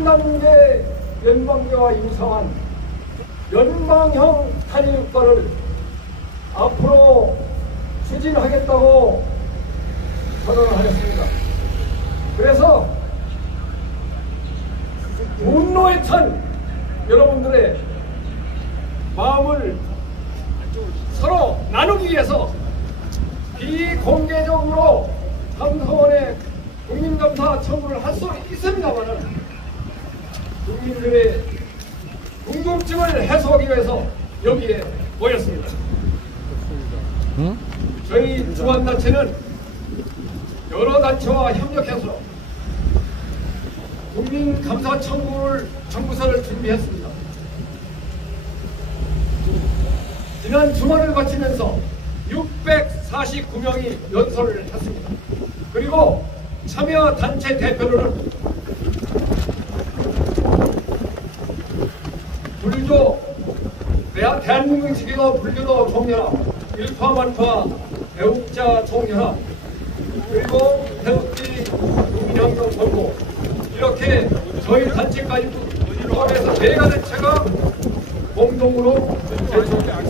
제3단계 연방제와 유사한 연방형 단일국가를 앞으로 추진하겠다고 선언을 하였습니다. 그래서 분노에 찬 여러분들의 마음을 서로 나누기 위해서 비공개적으로 감사원에 국민감사 청구를 할 수 있습니다만은 국민들의 궁금증을 해소하기 위해서 여기에 모였습니다. 저희 주관단체는 여러 단체와 협력해서 국민감사 청구서를 준비했습니다. 지난 주말을 거치면서 649명이 연설을 했습니다. 그리고 참여 단체 대표로는 불교, 대한민국 지기도 불교도 총연합, 일파만파 애국자 총연합, 그리고 태극기 국민혁명 본부, 이렇게 저희 단체까지 포함해서 4가 단체가 공동으로 제출했습니다.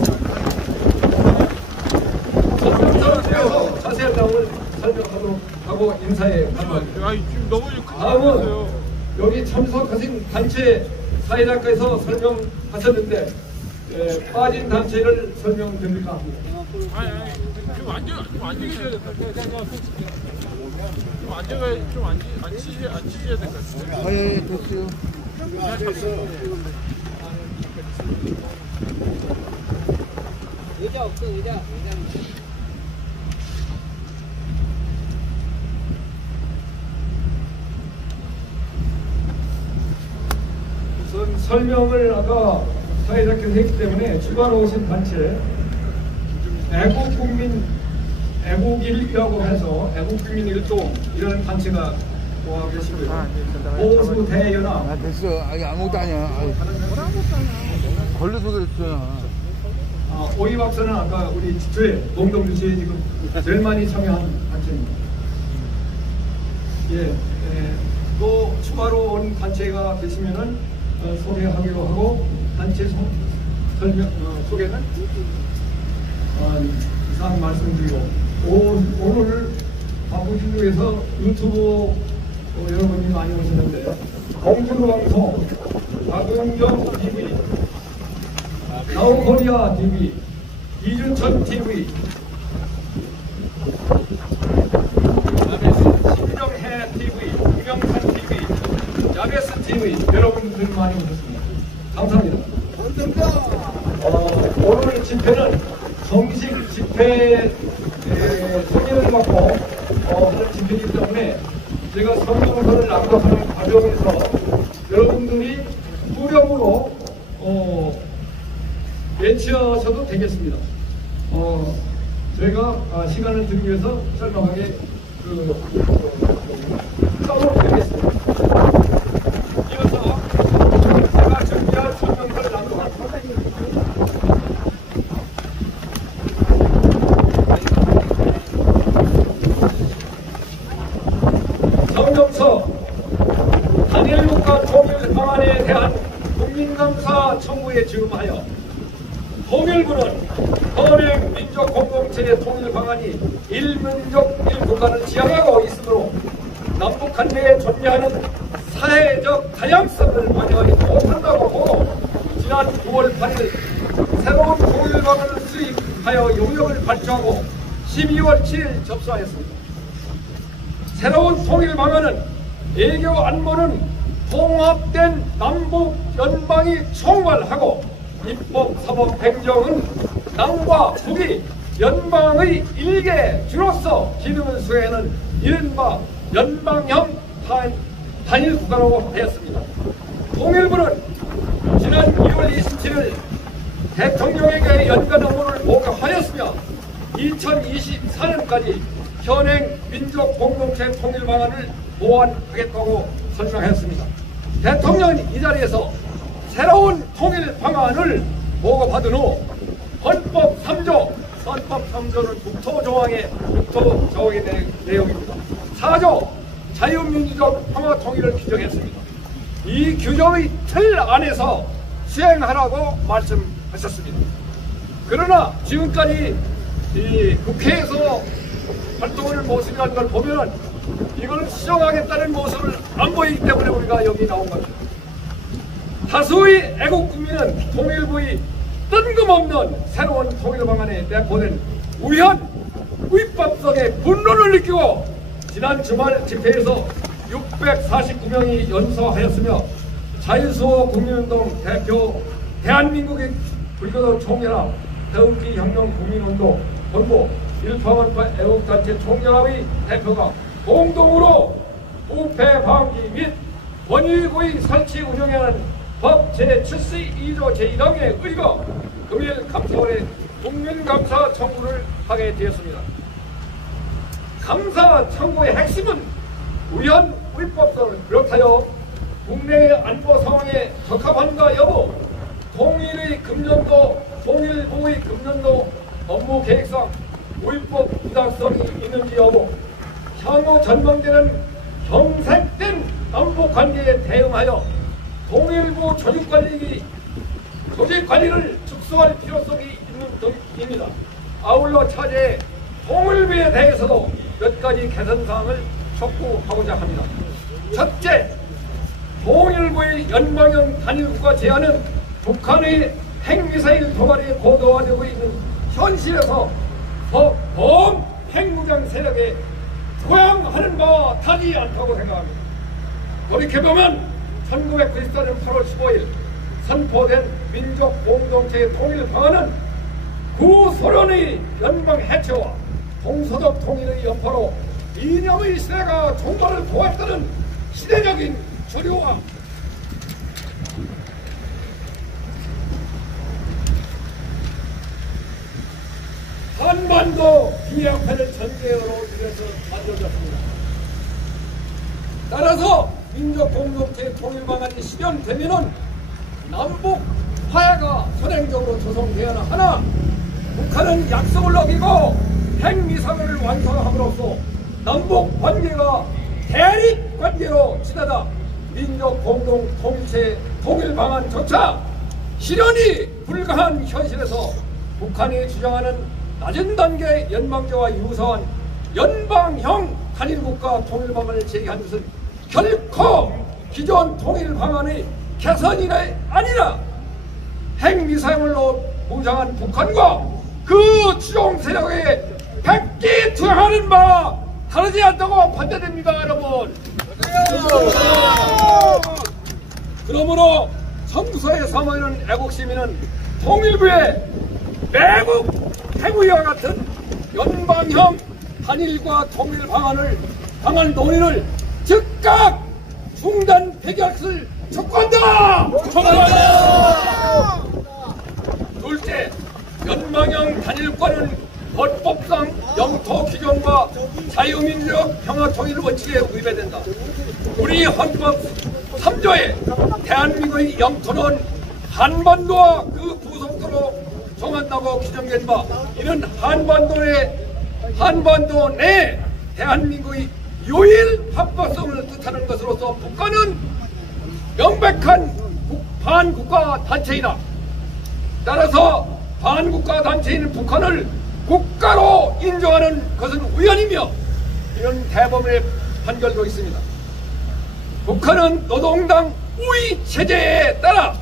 설명서에서 자세한 내용을 설명하도록 하고 인사에 감사합니다. 다음은 여기 참석하신 단체 사회자께서 설명하셨는데 빠진 단체를 설명드릴까 합니다. 좀 앉아 계셔야 될 것 같아요. 좀 앉으셔야 될 것 같아요. 예, 됐어요. 의자 없어, 의자. 우선 설명을 아까 사회자께서 했기 때문에 추가로 오신 단체 애국국민 애국일이라고 해서 애국국민 일동 이런 단체가 모아 계시고요. 보수대연합 됐어. 아무것도 아니야. 걸려서 그랬어요. 오이 박사는 아까 우리 주회 공동주치에 지금 제일 많이 참여한 단체입니다. 또 추가로 온 단체가 계시면은 소개하기로 하고 단체 소개는 이상 말씀드리고 오늘 바쁘시기 위해서 유튜브 여러분이 많이 오셨는데 공주방송 박은경 TV, 나우코리아 TV, 이준천 TV, 신정해 TV, 유명산 TV, 야베스 TV 여러분들 많이 오셨습니다. 감사합니다. 오늘 집회는 정식 집회 승인을 받고 하는 집회이기 때문에 제가 성명서를 낭독하는 과정에서 여러분들이 후렴으로 외치셔도 되겠습니다. 저희가 시간을 드리기 위해서 설명하게 써놓겠습니다. 이어서 제가 준비한 설명서를 낭독하겠습니다. 성명서 단일국가 통일 방안에 대한 국민감사 청구에 즉음하여 통일부는 헌행 민족 공동체의 통일 방안이 일민족 일국가를 지향하고 있으므로 남북 관계에 존재하는 사회적 다양성을 반영하지 못한다고 보고 지난 9월 8일 새로운 통일 방안을 수립하여 용역을 발표하고 12월 7일 접수하였습니다. 새로운 통일 방안은 외교 안보는 통합된 남북 연방이 총괄하고 입법, 사법, 행정은 남과 북이 연방의 일개 주로서 기능을 수행하는 이른바 연방형 단일 국가라고 하였습니다. 통일부는 지난 2월 27일 대통령에게 연간 업무를 보고하였으며 2024년까지 현행 민족 공동체 통일 방안을 보완하겠다고 설명했습니다. 대통령은 이 자리에서 새로운 통일 방안을 보고받은 후 헌법 3조, 헌법 3조는 국토조항의 내용입니다. 4조 자유민주적 평화통일을 규정했습니다. 이 규정의 틀 안에서 수행하라고 말씀하셨습니다. 그러나 지금까지 이 국회에서 활동을 모습이라는 걸 보면 이걸 수정하겠다는 모습을 안 보이기 때문에 우리가 여기 나온 겁니다. 다수의 애국국민은 통일부의 뜬금없는 새로운 통일 방안에 내포된 우연, 위법성의 분노를 느끼고 지난 주말 집회에서 649명이 연서하였으며 자유수호 국민운동 대표 대한민국의 불교도 총연합 태극기혁명 국민운동 본부 일파원파 애국단체 총연합의 대표가 공동으로 부패 방지 및 권위구의 설치 운영에 하는 법 제7시 2조 제1항에 의거 금일 감사원에 국민감사 청구를 하게 되었습니다. 감사 청구의 핵심은 우연 위법성을 비롯하여 국내의 안보 상황에 적합한가 여부, 통일의 금년도, 통일부의 금년도 업무 계획상 위법 부당성이 있는지 여부, 향후 전망되는 경색된 남북관계에 대응하여 통일부 조직관리를 축소할 필요성이 있는 등입니다. 아울러 차제의 통일부에 대해서도 몇 가지 개선사항을 촉구하고자 합니다. 첫째, 통일부의 연방형 단일국가 제한은 북한의 핵미사일 도발이 고도화되고 있는 현실에서 범 핵무장 세력에 투항하는 바와 다르지 않다고 생각합니다. 돌이켜보면 1994년 8월 15일 선포된 민족공동체의 통일 방안은 구소련의 연방 해체와 동서독 통일의 여파로 이념의 시대가 종말을 보았다는 시대적인 주류와 한반도 비핵화를 전제로 이래서 만들어졌습니다. 따라서 민족공동체 통일 방안이 실현되면은 남북 화해가 선행적으로 조성되어야 하나 북한은 약속을 어기고 핵미사일을 완성함으로써 남북 관계가 대립 관계로 치닫아 민족공동체 통일 방안조차 실현이 불가한 현실에서 북한이 주장하는 낮은 단계 연방제와 유사한 연방형 단일국가 통일 방안을 제기한 것은 결코 기존 통일 방안의 개선이 아니라 핵미사일로 무장한 북한과 그 추종 세력에 백기투항하는 바 다르지 않다고 판단됩니다, 여러분. 그러므로 성서에 사모하는 애국시민은 통일부의 매국 해무와 같은 연방형 단일과 통일 방안 논의를 즉각 중단 폐기할 촉구한다. 둘째, 연방형 단일과는 헌법상 영토 규정과 자유민주적 평화통일 원칙에 위배된다. 우리 헌법 3조에 대한민국의 영토는 한반도와 그 부속도로 정한다고 규정된 바, 이는 한반도 내 대한민국의 유일 합법성을 뜻하는 것으로서 북한은 명백한 반국가 단체이다. 따라서 반국가 단체인 북한을 국가로 인정하는 것은 우연이며 이런 대법원의 판결도 있습니다. 북한은 노동당 우위 체제에 따라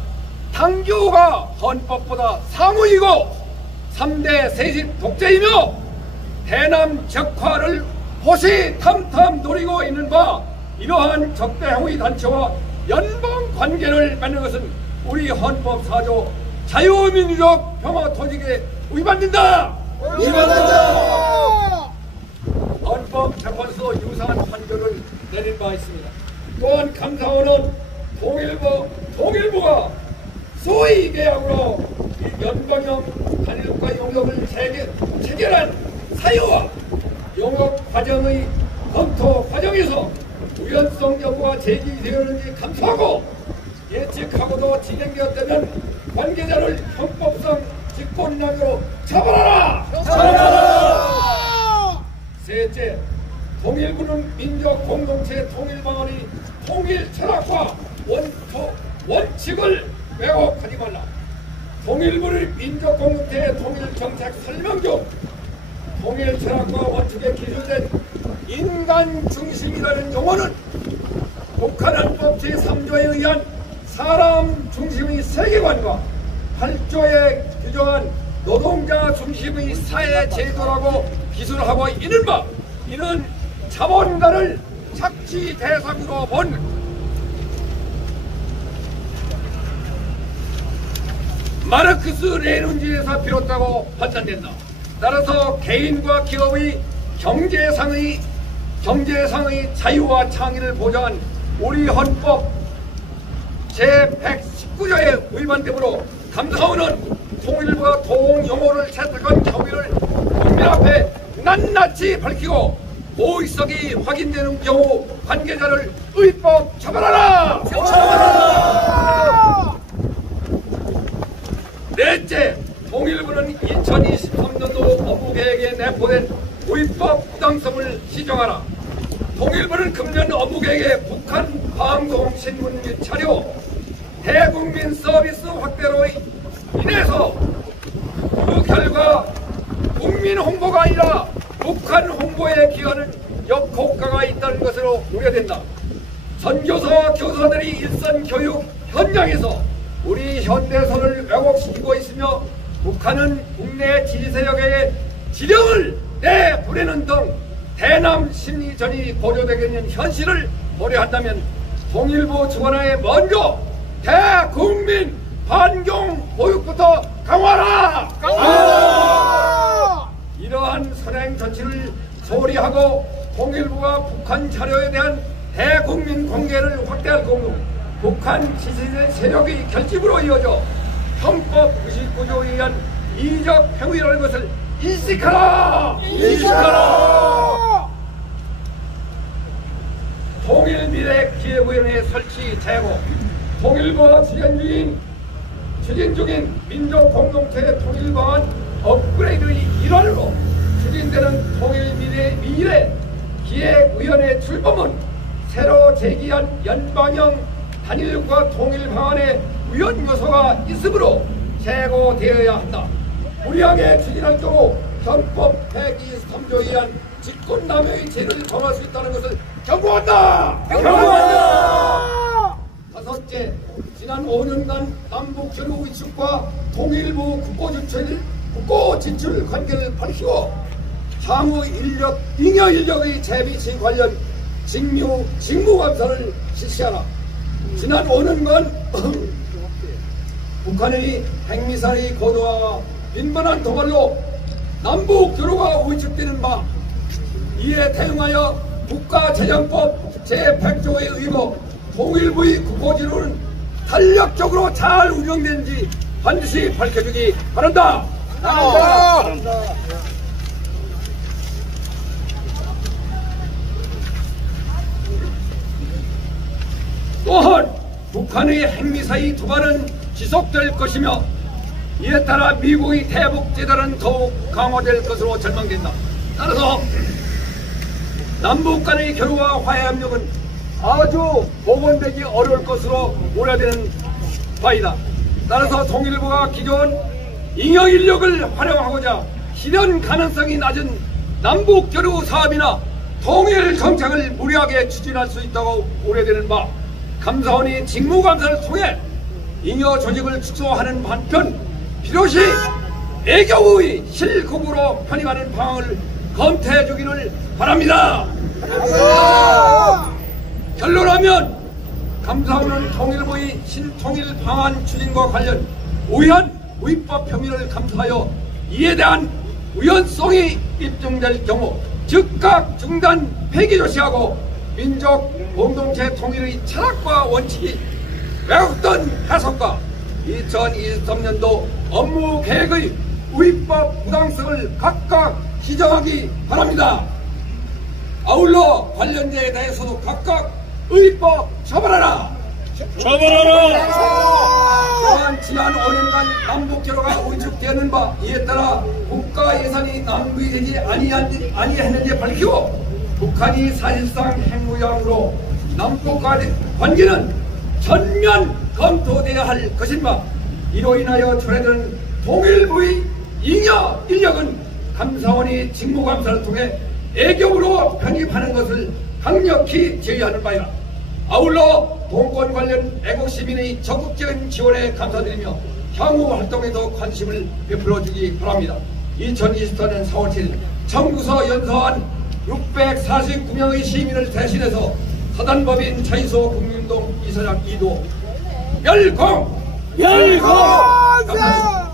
당규가 헌법보다 상위이고 3대 세습 독재이며 대남 적화를 호시탐탐 노리고 있는 바, 이러한 적대행위 단체와 연방 관계를 맺는 것은 우리 헌법 4조 자유민주적 평화토직에 위반된다. 헌법재판소 유사한 판결을 내린 바 있습니다. 또한 감사원은 통일부가 소위 계약으로 연방형 단일국가 용역을 체결한 사유와 용역 과정의 검토 과정에서 우연성 여부가 제기되었는지 감사하고 예측하고도 진행되었다면 관계자를 형법상 직권남용으로 처벌하라! 셋째, 통일부는 민족 공동체 통일 방안이 통일 철학과 원칙을 왜곡하지 말라. 통일부를 민족공동체의 통일정책 설명 중 통일 철학과 원칙에 기술된 인간 중심이라는 용어는 북한헌법 제3조에 의한 사람 중심의 세계관과 8조에 규정한 노동자 중심의 사회 제도라고 기술하고 있는 바, 이는 자본가를 착취 대상으로 본 마르크스 레닌주의에서 비롯되고 판단된다. 따라서 개인과 기업의 경제상의 자유와 창의를 보장한 우리 헌법 제119조의 위반되므로 감사원은 통일부가 동용어를 채택한 경위를 국민 앞에 낱낱이 밝히고 고의성이 확인되는 경우 관계자를 의법 처벌하라! 넷째, 통일부는 2023년도 업무계획에 내포된 위법 부당성을 시정하라. 통일부는 금년 업무계획에 북한 방송, 신문 및 자료, 대국민 서비스 확대로 인해서 그 결과 국민 홍보가 아니라 북한 홍보에 기여하는 역효과가 있다는 것으로 우려된다. 선교사와 교사들이 일선 교육 현장에서 우리 현대사를 왜곡시키고 있으며 북한은 국내 지지세력의 지령을 내보내는 등 대남 심리전이 고조되겠는 현실을 고려한다면 통일부 주관하에 먼저 대국민 반경 보육부터 강화하라! 이러한 선행 조치를 소리하고 통일부가 북한 자료에 대한 대국민 공개를 확대할 경우 북한 지지세 세력의 결집으로 이어져 헌법 99조에 의한 이적 행위라는 것을 인식하라! 인식하라! 통일미래기획위원회 설치 제고, 통일부와 추진 중인 민족공동체 통일방안 업그레이드의 일환으로 추진되는 통일미래기획위원회 출범은 새로 제기한 연방형 단일과 통일 방안에 위헌 요소가 있으므로 제고되어야 한다. 무리하게 추진할 경우 헌법 123조에 의한 직권남용의 죄를 범할 수 있다는 것을 경고한다. 경고한다. 다섯째, 지난 5년간 남북 교류 위축과 통일부 국고 지출 관계를 밝히고 향후 잉여 인력의 재비치 관련 직무감사를 실시하라. 지난 5년간 북한의 핵미사일의 고도화와 빈번한 도발로 남북 교류가 위축되는 바, 이에 대응하여 국가재정법 제100조에 의거 통일부의 국고지로는 탄력적으로 잘 운영되는지 반드시 밝혀주기 바란다. 또한 북한의 핵미사일 도발은 지속될 것이며 이에 따라 미국의 대북 제재는 더욱 강화될 것으로 전망된다. 따라서 남북 간의 교류와 화해 협력은 아주 복원되기 어려울 것으로 우려되는 바이다. 따라서 통일부가 기존 잉여 인력을 활용하고자 실현 가능성이 낮은 남북 교류 사업이나 통일 정책을 무리하게 추진할 수 있다고 우려되는 바, 감사원이 직무감사를 통해 잉여 조직을 축소하는 반편 필요시 애교의 실국으로 편입하는 방안을 검토해 주기를 바랍니다. 결론하면 감사원은 통일부의 신통일 방안 추진과 관련 우연 위법 혐의를 감사하여 이에 대한 우연성이 입증될 경우 즉각 중단 폐기 조치하고 민족 공동체 통일의 철학과 원칙이 왜곡된 해석과 2023년도 업무 계획의 위법 부당성을 각각 시정하기 바랍니다. 아울러 관련자에 대해서도 각각 의법 처벌하라. 또한 지난 5년간 남북 교류가 위축되는 바, 이에 따라 국가 예산이 낭비되지 아니했는지 밝히고 북한이 사실상 핵무장으로 남북 간의 관계는 전면 검토되어야 할 것인가. 이로 인하여 초래되는 통일부의 잉여 인력은 감사원이 직무감사를 통해 애경으로 편입하는 것을 강력히 제의하는 바이다. 아울러 동권 관련 애국시민의 적극적인 지원에 감사드리며 향후 활동에도 관심을 베풀어주기 바랍니다. 2024년 4월 7일 청구서 연서한 649명의 시민을 대신해서 사단법인 차이소 국민운동 이사장 이도 멸공! 감사합니다.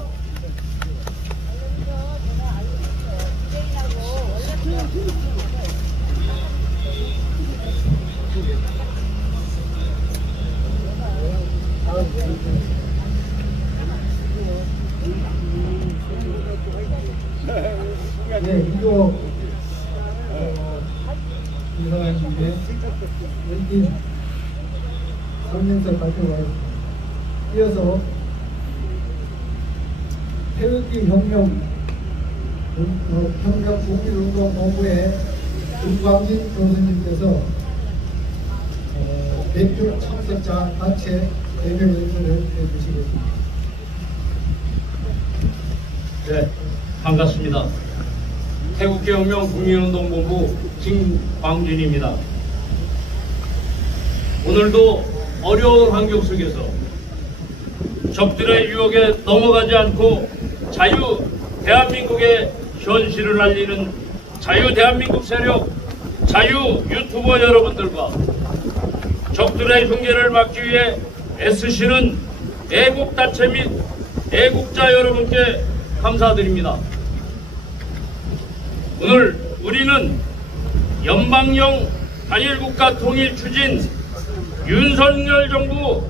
네, 이도 이사장님께 연진 성명서 발표하였습니다. 이어서 태극기 혁명 국민운동본부의 김광진 교수님께서 대표 참석자 단체 대표 연설을 해주시겠습니다. 네, 반갑습니다. 태국개혁명 국민운동본부 김광진입니다. 오늘도 어려운 환경 속에서 적들의 유혹에 넘어가지 않고 자유 대한민국의 현실을 알리는 자유 대한민국 세력, 자유 유튜버 여러분들과 적들의 흉계를 막기 위해 애쓰시는 애국단체 및 애국자 여러분께 감사드립니다. 오늘 우리는 연방형 단일국가 통일 추진 윤석열 정부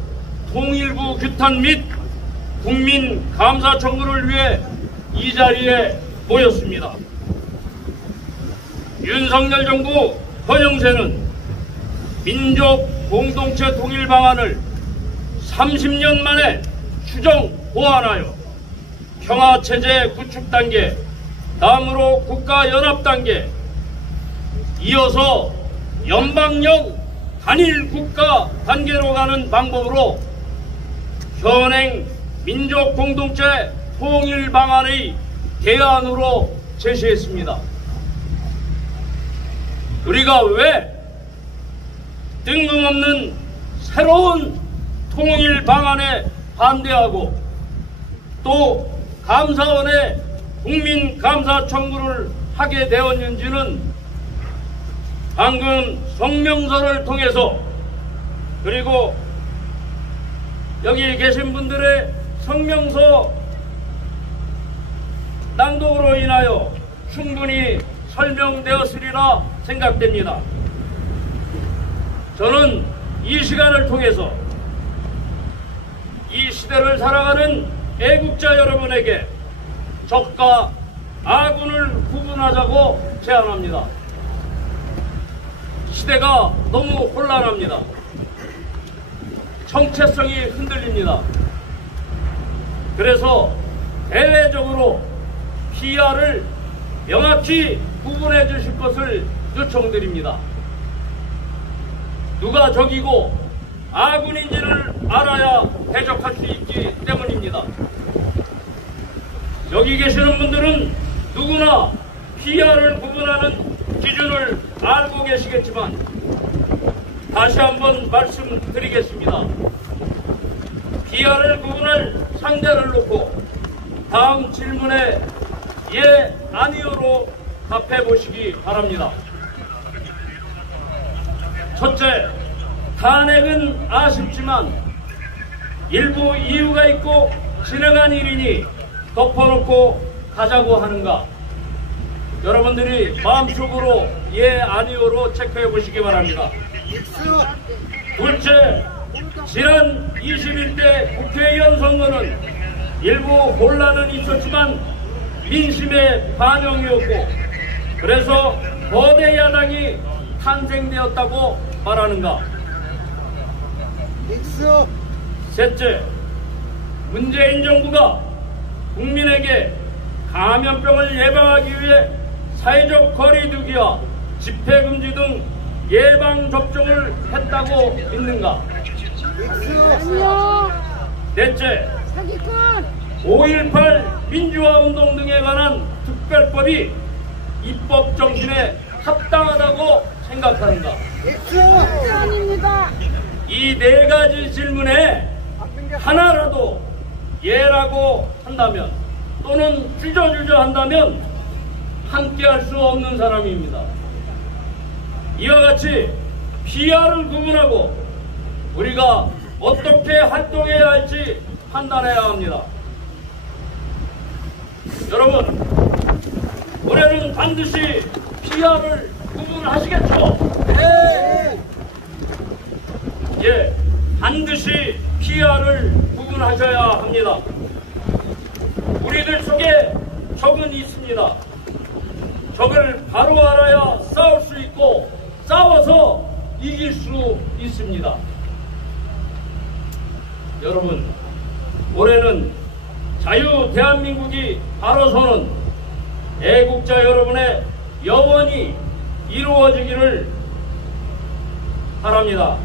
통일부 규탄 및 국민 감사 청구를 위해 이 자리에 모였습니다. 윤석열 정부 헌영세는 민족 공동체 통일 방안을 30년 만에 추정 보완하여 평화체제 구축 단계, 다음으로 국가연합 단계, 이어서 연방형 단일국가 단계로 가는 방법으로 현행 민족공동체 통일 방안의 대안으로 제시했습니다. 우리가 왜 뜬금없는 새로운 통일 방안에 반대하고 또 감사원에 국민감사 청구를 하게 되었는지는 방금 성명서를 통해서 그리고 여기 계신 분들의 성명서 낭독으로 인하여 충분히 설명되었으리라 생각됩니다. 저는 이 시간을 통해서 이 시대를 살아가는 애국자 여러분에게 적과 아군을 구분하자고 제안합니다. 시대가 너무 혼란합니다. 정체성이 흔들립니다. 그래서 대외적으로 PR을 명확히 구분해 주실 것을 요청드립니다. 누가 적이고 아군인지를 알아야 대적할 수 있기 때문입니다. 여기 계시는 분들은 누구나 PR을 구분하는 기준을 알고 계시겠지만 다시 한번 말씀드리겠습니다. PR을 구분할 상대를 놓고 다음 질문에 예, 아니요로 답해 보시기 바랍니다. 첫째, 탄핵은 아쉽지만 일부 이유가 있고 지나간 일이니 덮어놓고 가자고 하는가? 여러분들이 마음속으로 예, 아니요로 체크해 보시기 바랍니다. 둘째, 지난 21대 국회의원 선거는 일부 혼란은 있었지만 민심의 반영이었고 그래서 거대 야당이 탄생되었다고 말하는가? 셋째, 문재인 정부가 국민에게 감염병을 예방하기 위해 사회적 거리두기와 집회금지 등 예방접종을 했다고 믿는가? 넷째, 5.18 민주화운동 등에 관한 특별법이 입법 정신에 합당하다고 생각하는가? 아닙니다. 이 네 가지 질문에 하나라도 예라고 한다면 또는 주저주저 한다면 함께할 수 없는 사람입니다. 이와 같이 PR을 구분하고 우리가 어떻게 활동해야 할지 판단해야 합니다. 여러분, 올해는 반드시 PR을 구분하시겠죠? 네. 예, 반드시 PR을 구분하셔야 합니다. 우리들 속에 적은 있습니다. 적을 바로 알아야 싸울 수 있고 싸워서 이길 수 있습니다. 여러분, 올해는 자유 대한민국이 바로 서는 애국자 여러분의 영원히 이루어지기를 바랍니다.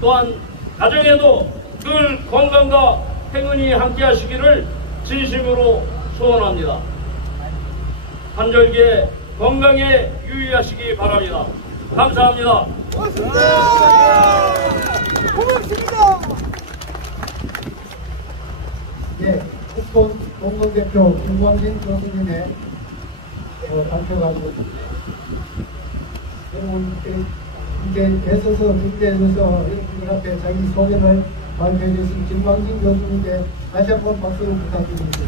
또한 가정에도 늘 건강과 행운이 함께 하시기를 진심으로 소원합니다. 한절기에 건강에 유의하시기 바랍니다. 감사합니다. 고맙습니다. 네, 국본 공동대표 김광진 교수님의 발표가 여러분 이제 애써서 준비해줘서 여러분들 앞에 자기 소견을 발표해 주신 김광진 교수님께 다시 한번 박수를 부탁드립니다.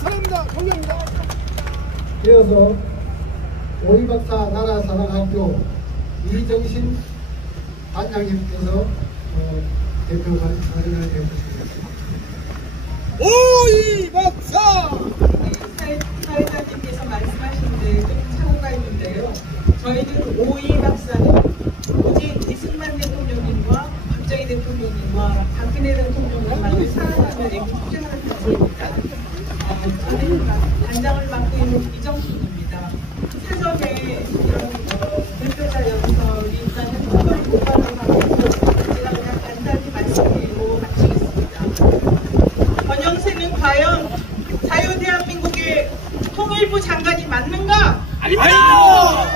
사랑합니다. 존경합니다. 이어서 오이박사 나라사랑학교 이정신 반장님께서 대표 발언을 해주십니다. 오이박사! 사회자님께서 말씀하신 데 좀 착오가 있는데요. 저희는 오이 박사는 오직 이승만 대통령님과 박정희 대통령님과 박근혜 대통령님만 사랑하며 축제하는 단체입니다. 저는 단장을 맡고 있는 이정순입니다. 사전에 이런 대표자 연설이 있다는 그걸 고발을 하고 제가 그냥 간단히 말씀드리고 마치겠습니다. 권영세는 과연 자유대한민국의 통일부 장관이 맞는가? 아닙니다!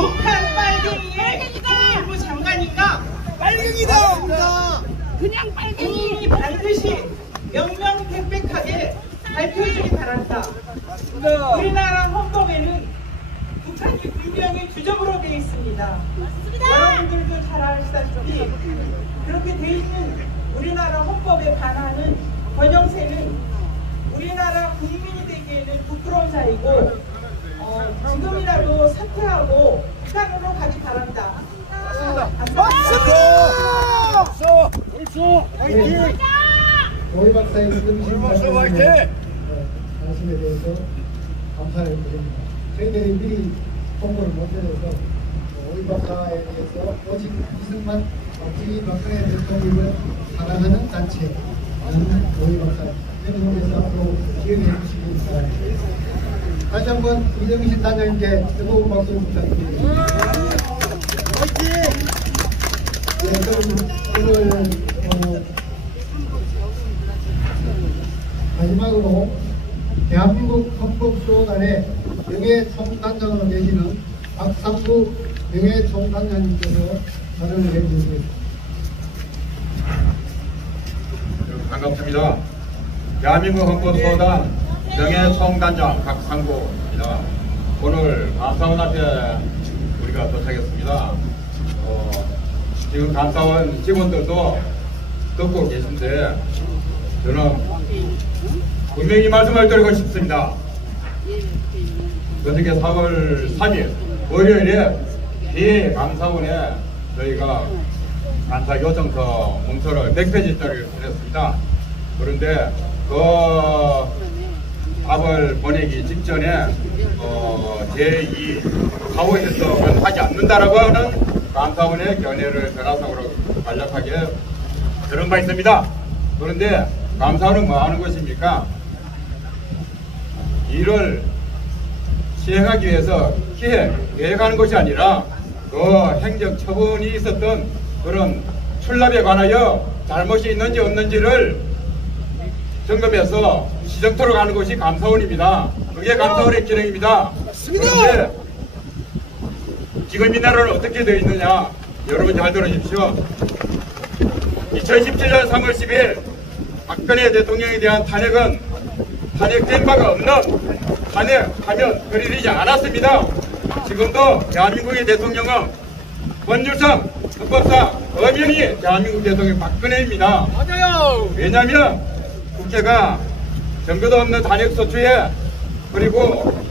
북한 빨갱이의 통일부 장관인가? 빨갱이다! 그냥 빨갱이. 국민이 반드시 명명백백하게 발표해주기 바란다. 우리나라 헌법에는 북한이 분명히 주적으로 되어 있습니다. 여러분들도 잘 아시다시피 그렇게 되어 있는 우리나라 헌법에 반하는 권영세는 우리나라 국민이 되기에는 부끄러운 자이고 지금이라도 사퇴하고 북한으로 가기 바란다. 오이 박사의 이정신 반장님의 말씀에 대해서 감사를 드립니다. 저희들이 미리 홍보를 못해서 오이 박사에 대해서 오직 이승만 박근혜 대통령을 사랑하는 단체 오이 박사 여러분께서 앞으로 기억해 주시기 바랍니다. 다시 한번 이정신 단장님께 뜨거운 박수 부탁드립니다. 네, 그럼 오늘 마지막으로 대한민국 헌법수호단의 명예총단장으로 계시는 박상구 명예총단장님께서 발언을 해주시겠습니다. 반갑습니다. 대한민국 헌법수호단 명예총단장 박상구입니다. 오늘 감사원 앞에 우리가 도착했습니다. 지금 감사원 직원들도 듣고 계신데 저는 분명히 말씀을 드리고 싶습니다. 어저께 4월 3일 월요일에 비감사원에 저희가 감사 요청서 문서를 100페이지짜리를 보냈습니다. 그런데 그 답을 보내기 직전에 제2 사후 해석은 하지 않는다라고 하는 감사원의 견해를 전화상으로 간략하게 들은 바 있습니다. 그런데 감사원은 뭐 하는 것입니까? 일을 시행하기 위해서 계획하는 것이 아니라 그 행정 처분이 있었던 그런 출납에 관하여 잘못이 있는지 없는지를 점검해서 시정토록 하는 것이 감사원입니다. 그게 감사원의 기능입니다. 그런데 지금 이 나라는 어떻게 되어 있느냐, 여러분 잘 들어주십시오. 2017년 3월 10일 박근혜 대통령에 대한 탄핵된 바가 없는, 탄핵하면 그리되지 않았습니다. 지금도 대한민국의 대통령은 법률상, 헌법상 엄연히 대한민국 대통령 박근혜입니다. 맞아요. 왜냐하면 국회가 전교도 없는 탄핵소추에, 그리고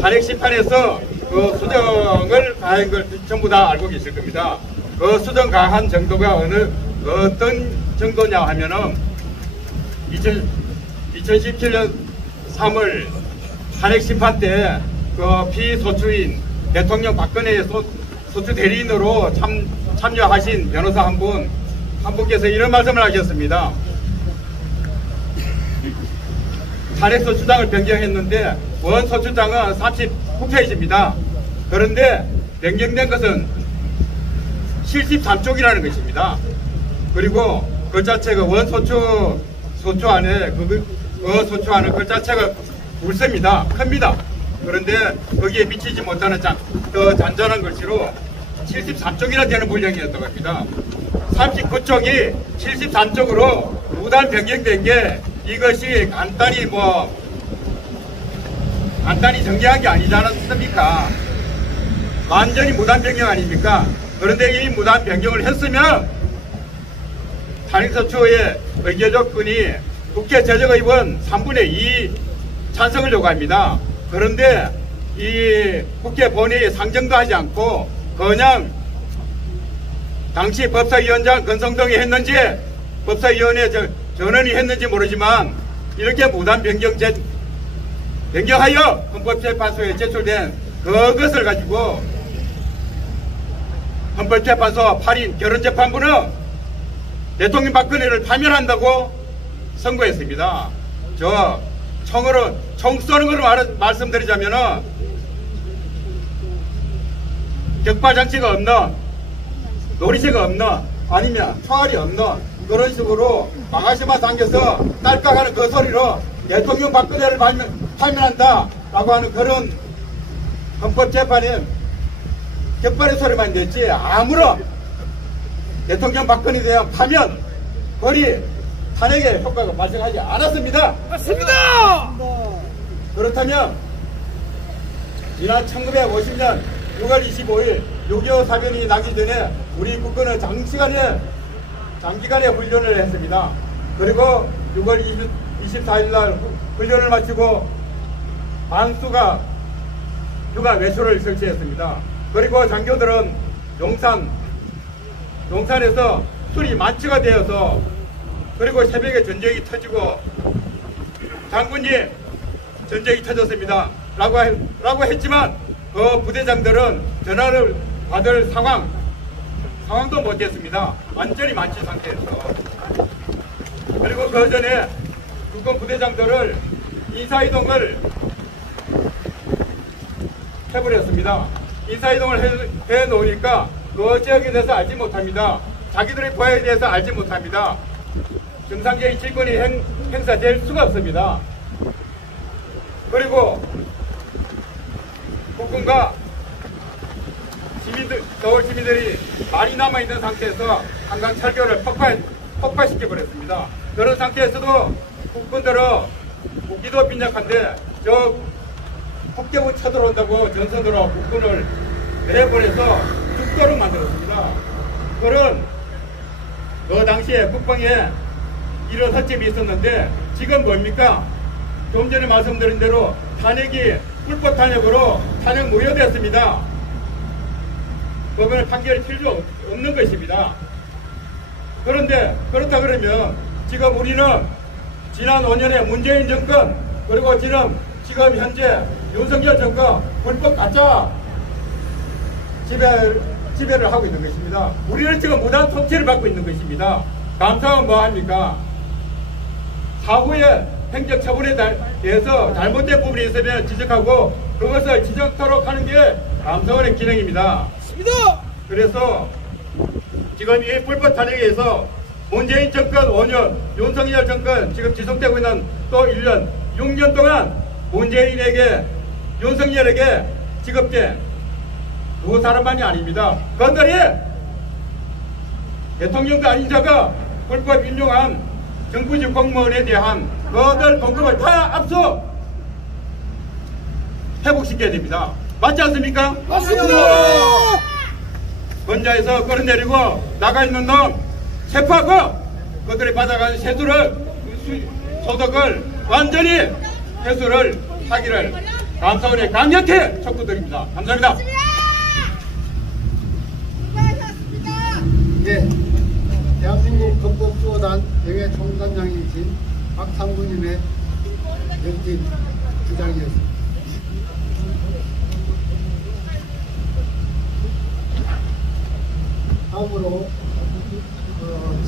탄핵심판에서 그 수정을 가한 걸 전부 다 알고 계실 겁니다. 그 수정 가한 정도가 어떤 정도냐 하면은 2017년 3월 탄핵심판 때 그 피소추인 대통령 박근혜의 소추 대리인으로 참여하신 변호사 한 분께서 이런 말씀을 하셨습니다. 탄핵소추장을 변경했는데 원소추장은 39페이지입니다. 그런데 변경된 것은 73쪽이라는 것입니다. 그리고 그 자체가 소추 안에 그 소추 안에 그 자체가 굵습니다. 큽니다. 그런데 거기에 미치지 못하는 더 잔잔한 글씨로 73쪽이나 되는 분량이었다고 합니다. 39쪽이 73쪽으로 무단 변경된 게 이것이 간단히 정리한 게 아니지 않았습니까? 완전히 무단 변경 아닙니까? 그런데 이 무단 변경을 했으면 탄핵소추의 의결조건이 국회 제적의원 3분의 2 찬성을 요구합니다. 그런데 이 국회 본회의에 상정도 하지 않고 그냥 당시 법사위원장 권성동이 했는지 법사위원회 전원이 했는지 모르지만 이렇게 무단 변경하여 헌법재판소에 제출된 그것을 가지고 헌법재판소 8인 결혼재판부는 대통령 박근혜를 파면한다고 선고했습니다. 총 쏘는 걸로 말씀드리자면은 격파장치가 없는, 놀이새가 없는, 아니면 총알이 없는 그런 식으로 마가시만 당겨서 딸깍하는 그 소리로 대통령 박근혜를 파면한다 라고 하는 그런 헌법재판에 격발의 소리만 냈지 아무런 대통령 박근혜에 대한 파면, 거리, 탄핵의 효과가 발생하지 않았습니다. 맞습니다. 그렇다면 지난 1950년 6월 25일 6.25 사변이 나기 전에 우리 국군은 장기간의 훈련을 했습니다. 그리고 6월 24일 날 훈련을 마치고 반수가 휴가 외출을 설치했습니다. 그리고 장교들은 용산에서 술이 만취가 되어서, 그리고 새벽에 전쟁이 터지고 장군님 전쟁이 터졌습니다 라고 했지만 그 부대장들은 전화를 받을 상황도 못했습니다. 완전히 만취 상태에서. 그리고 그 전에 국군 부대장들을 인사이동을 해버렸습니다. 인사이동을 해놓으니까 그 지역에 대해서 알지 못합니다. 자기들의 부하에 대해서 알지 못합니다. 정상적인 질권이 행사될 수가 없습니다. 그리고 국군과 서울 시민들이 많이 남아있는 상태에서 한강 철교를 폭파시켜버렸습니다. 그런 상태에서도 국군들은 무기도 빈약한데 저 북대군 쳐들어온다고 전선으로 국군을 내보내서 죽도록 만들었습니다. 그런 그 당시에 국방에 이런 허점이 있었는데 지금 뭡니까? 좀 전에 말씀드린 대로 탄핵이 불법 탄핵으로 탄핵 무효되었습니다. 법원의 판결이 필요 없는 것입니다. 그런데 그렇다 그러면 지금 우리는 지난 5년의 문재인 정권, 그리고 지금 현재 윤석열 정권 불법 가짜 지배를 하고 있는 것입니다. 우리는 지금 무단 통치를 받고 있는 것입니다. 감사원 뭐합니까? 사후에 행정처분에 대해서 잘못된 부분이 있으면 지적하고 그것을 지적토록 하는 게 감사원의 기능입니다. 그래서 지금 이 불법 탄핵에서 문재인 정권 5년, 윤석열 정권 지금 지속되고 있는 또 1년, 6년 동안 문재인에게, 윤석열에게 지급된 두 사람만이 아닙니다. 그들이 대통령도 아닌 자가 불법 임용한 정부직 공무원에 대한 그들 공급을 다 압수 회복시켜야 됩니다. 맞지 않습니까? 맞습니다. 권자에서 끌어내리고 나가 있는 놈 체포하고 그들이 받아간 세수를 소득을 완전히 회수를 하기를 감사원에 강력히 촉구드립니다. 감사합니다. 예, 대한민국 헌법수호단 대외총단장이신 박상구님의 영진 주장이었습니다. 다음으로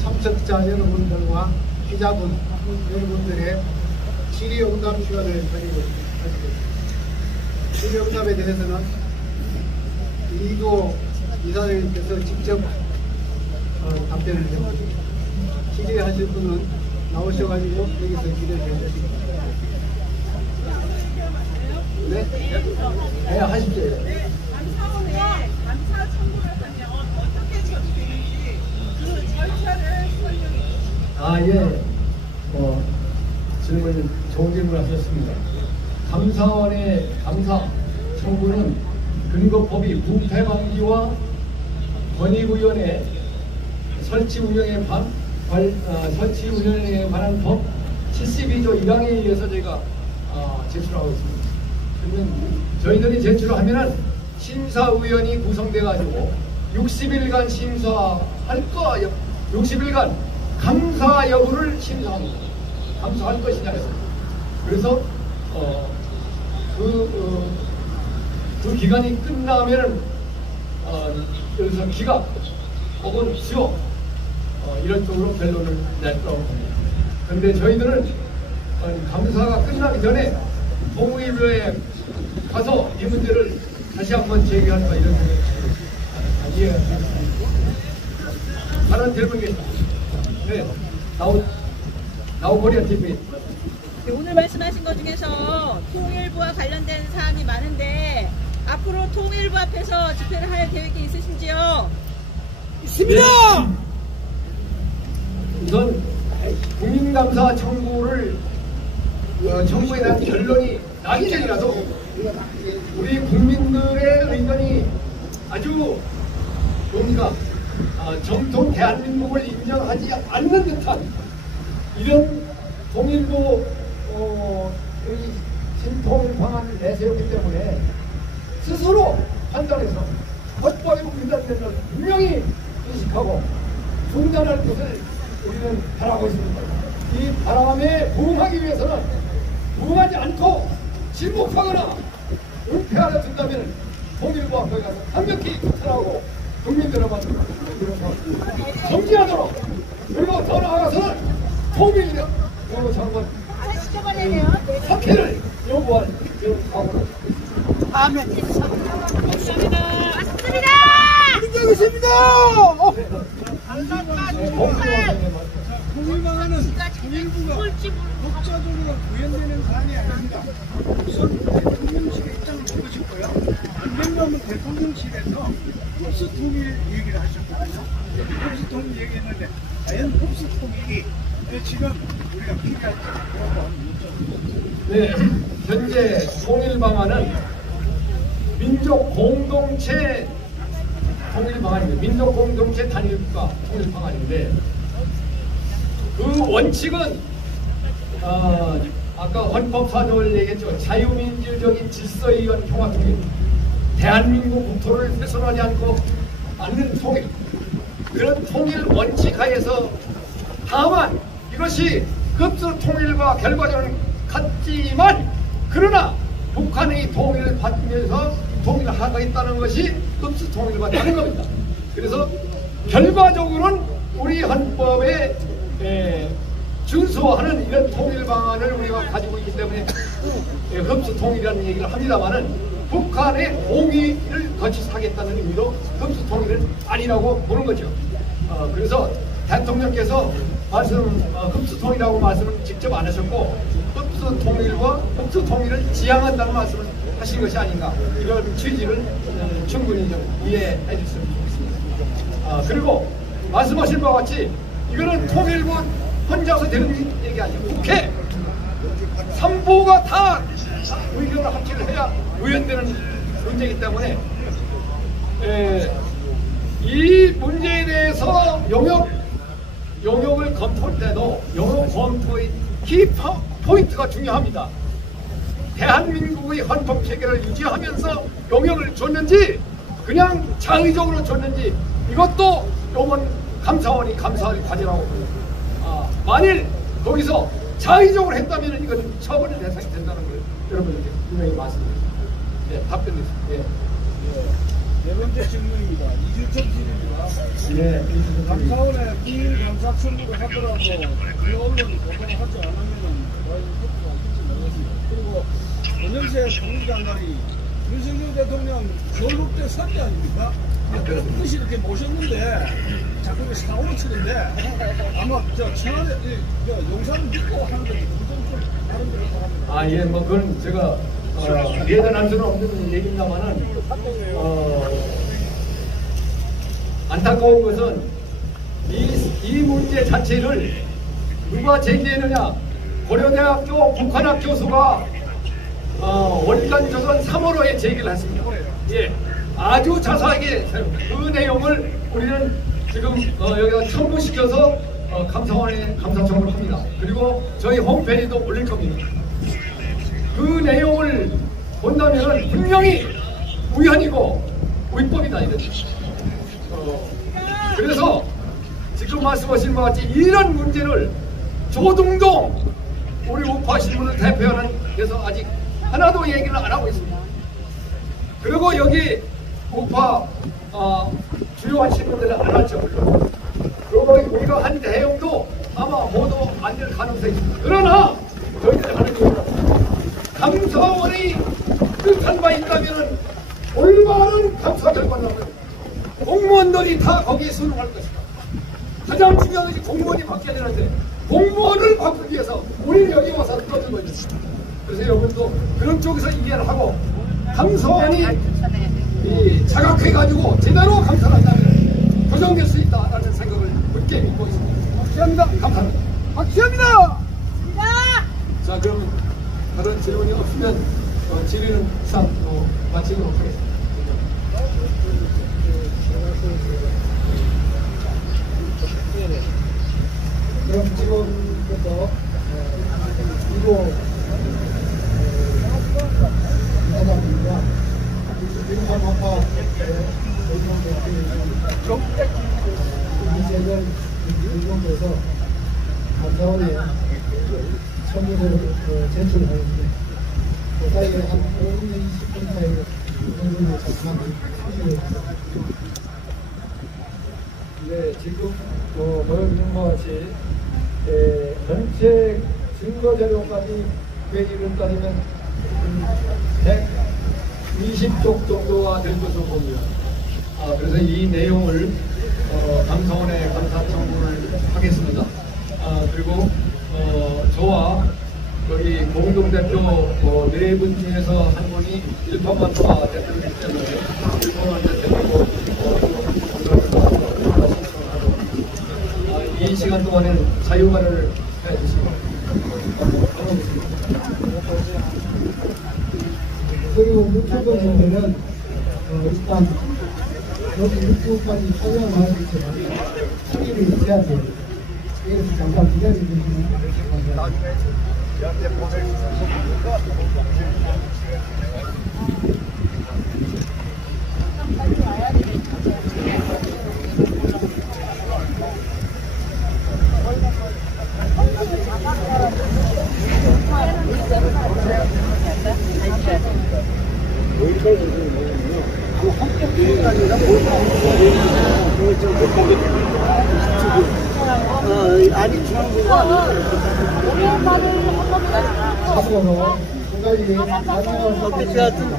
참석자 여러분들과 기자분 여러분들의 질의응답 시간을 가지겠습니다. 질의응답에 대해서는 이도 이사장님께서 직접 답변을 해주십니다. 질의하실 분은 나오셔가지고 여기서 질의를 해주십니다. 네? 네, 하십시오. 감사원에 감사 청구를 하면 어떻게 처리되는지 그 절차를 설명해 주십시오. 질문, 좋은 질문 하셨습니다. 감사원의 감사 청구는 근거법이 부패 방지와 권익위원회 설치 운영에 관한 법 72조 1항에 의해서 저희가 제출하고 있습니다. 그러면 저희들이 제출하면은 심사위원이 구성돼 가지고 60일간 심사할 거 60일간 감사 여부를 심사합니다. 감사할 것이냐요. 그래서 그 기간이 끝나면은 여기서 기각 혹은 수용 이런 쪽으로 결론을 냈다고 합니다. 그런데 저희들은 감사가 끝나기 전에 통일부에 가서 이 문제를 다시 한번 제기할까 이런 생각이 이해가 되겠습니다. 다른 질문이 네, 나우코리아 TV. 네, 오늘 말씀하신 것 중에서 통일부와 관련된 사안이 많은데 앞으로 통일부 앞에서 집회를 할 계획이 있으신지요? 있습니다. 우선 국민감사 청구를 청구에 대한 결론이 나기 전이라도 우리 국민들의 의견이 아주 뭔가 정통 대한민국을 인정하지 않는 듯한 이런 통일부 신통 방안을 내세웠기 때문에 스스로 판단해서 헌법에 위반된 것을 분명히 인식하고 중단할 것을 우리는 바라고 있습니다. 이 바람에 부응하기 위해서는 부응하지 않고 침묵하거나 은폐하려 든다면 통일부 앞에 가서 강력히 규탄하고 국민들 여러분 정지하도록 그리고 더 나아가서는 통일력 장관 사퇴를 요구할 각오를 통일방안은 통일부가 독자적으로 구현되는 사안이 아닙니다. 우선 대통령실의 입장을 보고 싶고요. 안 된다면 대통령실에서 흡수 통일 얘기를 하셨거든요. 흡수 통일 얘기했는데 과연 흡수 통일이 지금 우리가 필요할지 네, 현재 통일 방안은 민족 공동체 통일 방안입니다. 민족 공동체 단일국가 통일 방안인데 그 원칙은 아까 헌법 4조를 얘기했죠. 자유민주적인 질서에 의한 평화통일, 대한민국 국토를 훼손하지 않는 통일, 그런 통일 원칙 하에서 다만 이것이 흡수 통일과 결과적으로 같지만 그러나 북한의 통일을 받으면서 통일을 하고 있다는 것이 흡수 통일을 받는 겁니다. 그래서 결과적으로는 우리 헌법에 준수하는 이런 통일 방안을 우리가 가지고 있기 때문에 흡수 통일이라는 얘기를 합니다만은 북한의 동의를 거치하겠다는 의미로 흡수 통일은 아니라고 보는 거죠. 그래서 대통령께서 흡수 통일이라고 말씀을 직접 안 하셨고 흡수 통일을 지향한다는 말씀을 하신 것이 아닌가, 이런 취지를 충분히 좀 이해해 주셨으면 좋겠습니다. 그리고 말씀하신 바와 같이 이거는 통일부 혼자서 되는 얘기 아니에요. 국회 3부가 다 의견을 합치를 해야 의원되는 문제이기 때문에 이 문제에 대해서 용역을 검토할 때도 용역 검토의 키 포인트가 중요합니다. 대한민국의 헌법 체계를 유지하면서 용역을 줬는지 그냥 자의적으로 줬는지, 이것도 요번 감사원이 감사할 과제라고 봅니다. 만일 거기서 자의적으로 했다면 이건 처벌의 대상이 된다는 걸 여러분에게 분명히 말씀드립니다. 네, 답변드리겠습니다. 네. 네 번째 질문입니다. 이주천 TV입니다. 네. 감사원에 비밀 감사 청구를 하더라도 그 언론이 보도를 하지 않으면 과연 효과가 없을지 모르겠습니다. 그리고 원영세 통일장관이 윤석열 대통령 전국대 선대 아닙니까? 뜻이 이렇게 모셨는데 자꾸 사고를 치는데 아마 청와대 용산 믿고 하는 게 좀 다른 데로 합니다. 예, 뭐 그건 제가 예단할 수는 없는 얘기입니다만은 안타까운 것은 이 문제 자체를 누가 제기했느냐, 고려대학교 북한학 교수가 월간조선 3월호에 제기를 했습니다. 예, 아주 자세하게 그 내용을 우리는 지금 여기다 첨부시켜서 감사원에 감사 청구를 합니다. 그리고 저희 홈페이지도 올릴 겁니다. 그 내용을 본다면 분명히 우연이고 위법이다 이거죠. 그래서 지금 말씀하신 것 같이 이런 문제를 조등동 우리 우파 신문을 대표하는 데서 아직 하나도 얘기를 안 하고 있습니다. 그리고 여기 우파 주요한 신문들은 안 왔죠. 그리고 우리가 한 대응도 아마 모두 안 될 가능성이 있습니다. 그러나 저희들이 하는 얘기는 감사원의 뜻한 바 있다면 올바른 감사 결과를 하면 공무원들이 다 거기에 순응할 것이다. 가장 중요한 것이 공무원이 바뀌어야 되는데 공무원을 바꾸기 위해서 우리는 여기 와서 떠들고 있습니다. 그래서 여러분도 그런 쪽에서 이해를 하고 감사원이 자각해가지고 제대로 감사를 한다면 교정될 수 있다라는 생각을 굳게 믿고 있습니다. 확실합니다. 감사합니다. 확실합니다. 자, 그럼 다른 질문이 없으면 질의는 이상 마치도록 하겠습니다. 그럼 지금부터 이거 사장님과 민간아파 이재명 의원께서 감사원에 청구를 제출하였는데 그 사이에 한 5분 20분 사이에 의원을 잠깐 하시겠습니다. 네, 지금 보여주는 것 같이 전체 증거 자료까지 회의를 따르면 120쪽 정도가 될 것으로 봅니다. 그래서 이 내용을 감사원에 감사 청구를 하겠습니다. 그리고 저와 여기 공동대표 4분 중에서 한 분이 일파만파 대표이기 때문에 일파만파 대표고 이 시간 동안에는 자유발언을 해주시고 그리고 유튜버분들은 일단 여기 유튜브까지 촬영을 할 수 있지만 수입이 있어야 돼요. 그래서 잠깐 기다려주시면 감사합니다. 아니 중앙부가 앞으로 두 가지 가능한 선택이 있습니다.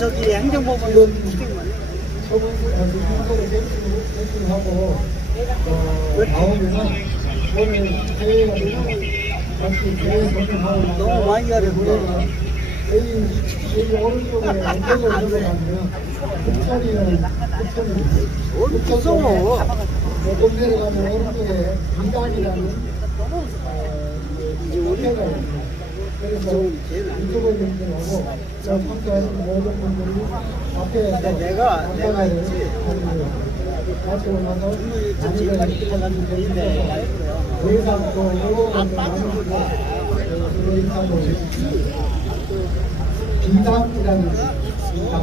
저기 행정법원 하고 나오면은 오늘 대회가 같이 대회 선정하고 너무 많이 가려고 여기 오른쪽에 언덕을 들어가면 흑천이는 무서워. 조금 내려가면 오른쪽에 비단이라는 호텔가 있습니다. 그래서 유튜브 분들하고 저 평소하시는 모든 분들이 앞에서 내가 간단하게 마치고 나서 많이들 가지고 계신데 더 이상 또 어려운 분들 많으시고 인사도 비단이라는 비단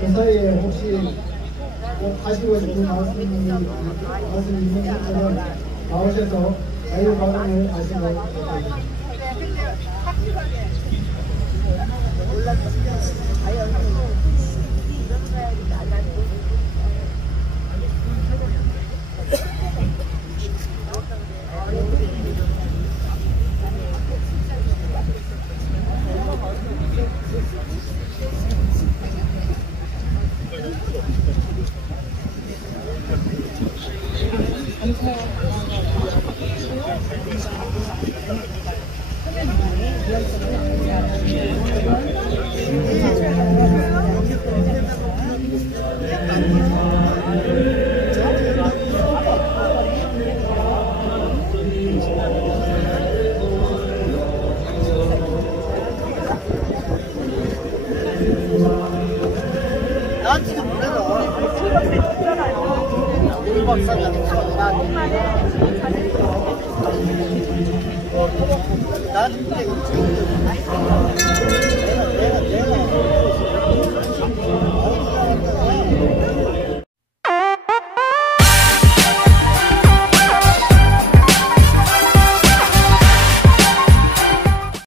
그 사이에 혹시 하시고 싶은 말씀이 있는 분들은 나오셔서 자유 발언을 하시고 있습니다. 나한테도 몰라. 우리 박사님 나한테